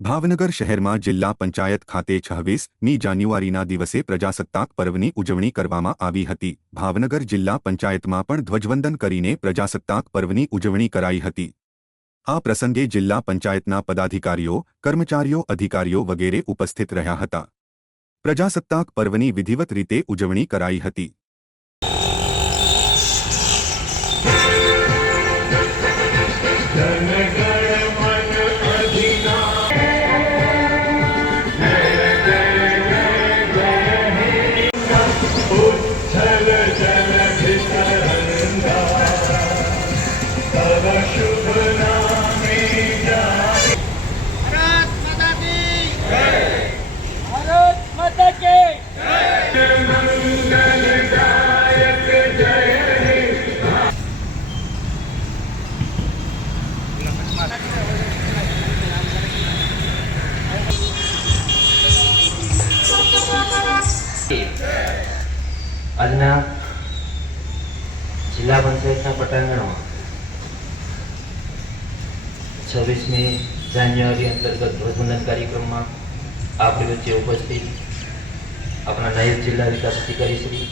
ભાવનગર શહેરમાં જિલ્લા પંચાયત ખાતે 26મી જાન્યુઆરીના દિવસે પ્રજાસત્તાક પર્વની ઉજવણી કરવામાં આવી હતી। ભાવનગર જિલ્લા પંચાયતમાં પણ ધ્વજવંદન કરીને પ્રજાસત્તાક પર્વની ઉજવણી કરાઈ હતી। આ પ્રસંગે જિલ્લા પંચાયતના પદાધિકારીઓ, કર્મચારીઓ, અધિકારીઓ વગેરે ઉપસ્થિત રહ્યા હતા। પ્રજાસત્તાક પર્વની વિધિવત રીતે ઉજવણી કરાઈ હતી। આજના જિલ્લા પંચાયતના પટાંગણમાં 26મી જાન્યુઆરી અંતર્ગત ધ્વજવંદન કાર્યક્રમમાં આપણી વચ્ચે ઉપસ્થિત આપણા નાયબ જિલ્લા વિકાસ અધિકારી શ્રી